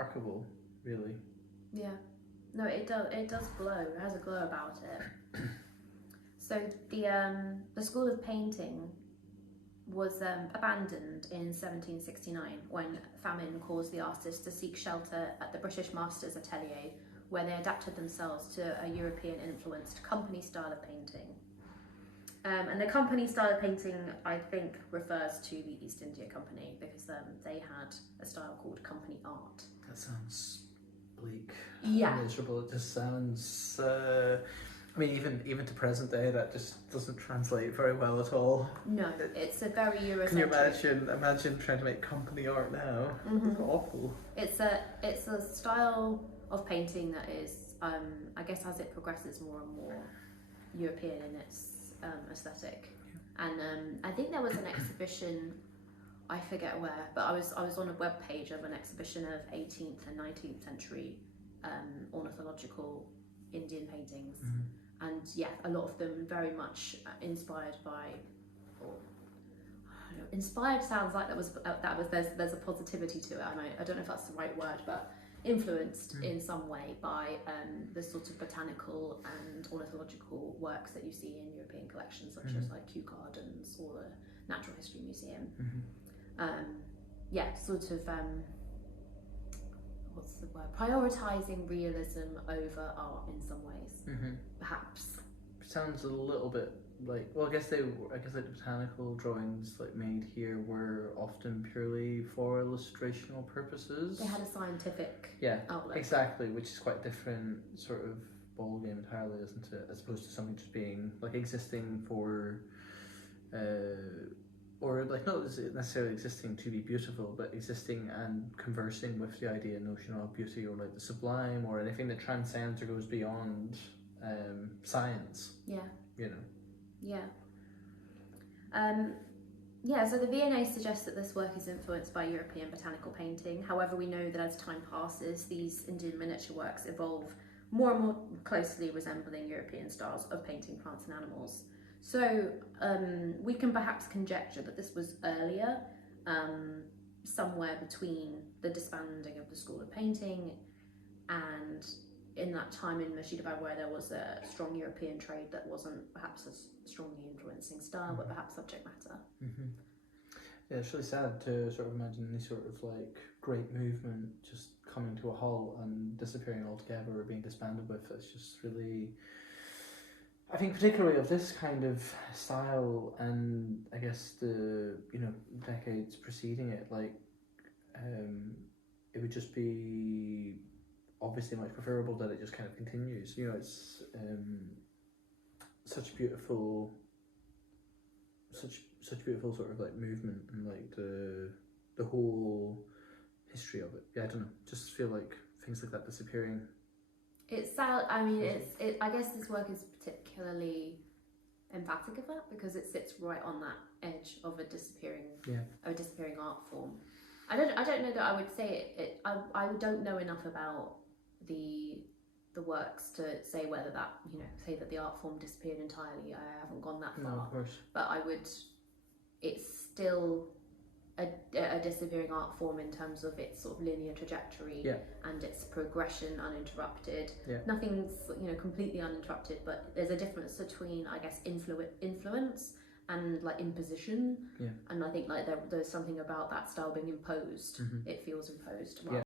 remarkable, really. Yeah. No, it does glow. It has a glow about it. So the School of Painting was abandoned in 1769 when famine caused the artists to seek shelter at the British Masters Atelier, where they adapted themselves to a European-influenced company style of painting. And the company style of painting, I think, refers to the East India Company, because they had a style called company art. That sounds bleak. Yeah. Miserable. It just sounds... I mean, even to present day, that just doesn't translate very well at all. No, it's a very Eurocentric. Can you imagine trying to make company art now? Mm-hmm. It's awful. It's a style of painting that is, I guess, as it progresses more and more European in its aesthetic. Yeah. And I think there was an exhibition, I forget where, but I was on a web page of an exhibition of 18th and 19th century ornithological Indian paintings. Mm-hmm. And yeah, a lot of them very much inspired by, or I don't know, inspired sounds like there's a positivity to it, and I don't know if that's the right word, but influenced in some way by the sort of botanical and ornithological works that you see in European collections, such as like Kew Gardens or the Natural History Museum. Yeah, sort of what's the word? Prioritizing realism over art in some ways, perhaps. Sounds a little bit like, well, I guess like the botanical drawings like made here were often purely for illustrational purposes. They had a scientific outlook. Exactly, which is quite different sort of ballgame entirely, isn't it? As opposed to something just being like existing for, or like not necessarily existing to be beautiful, but existing and conversing with the idea and notion of beauty, or like the sublime, or anything that transcends or goes beyond science. Yeah. You know. Yeah. So the V&A suggests that this work is influenced by European botanical painting. However, we know that as time passes, these Indian miniature works evolve more and more closely resembling European styles of painting plants and animals. So we can perhaps conjecture that this was earlier, somewhere between the disbanding of the School of Painting and in that time in Murshidabad, where there was a strong European trade that wasn't perhaps as strongly influencing style, but perhaps subject matter. Yeah, it's really sad to sort of imagine any sort of like great movement just coming to a halt and disappearing altogether or being disbanded with. It's just really, I think, particularly of this kind of style, and I guess the decades preceding it, like it would just be obviously much preferable that it just kind of continues. It's such beautiful sort of like movement, and like the whole history of it. Yeah, I don't know. Just feel like things like that disappearing. It's sad. I mean, I guess this work is particularly emphatic of that because it sits right on that edge of a disappearing art form. I don't know that I would say it. I don't know enough about the works to say whether that say that the art form disappeared entirely. I haven't gone that far. No, of course. But I would. It's still a disappearing art form in terms of its sort of linear trajectory and its progression uninterrupted. Nothing's completely uninterrupted, but there's a difference between, I guess, influence and like imposition. And I think like there's something about that style being imposed. It feels imposed.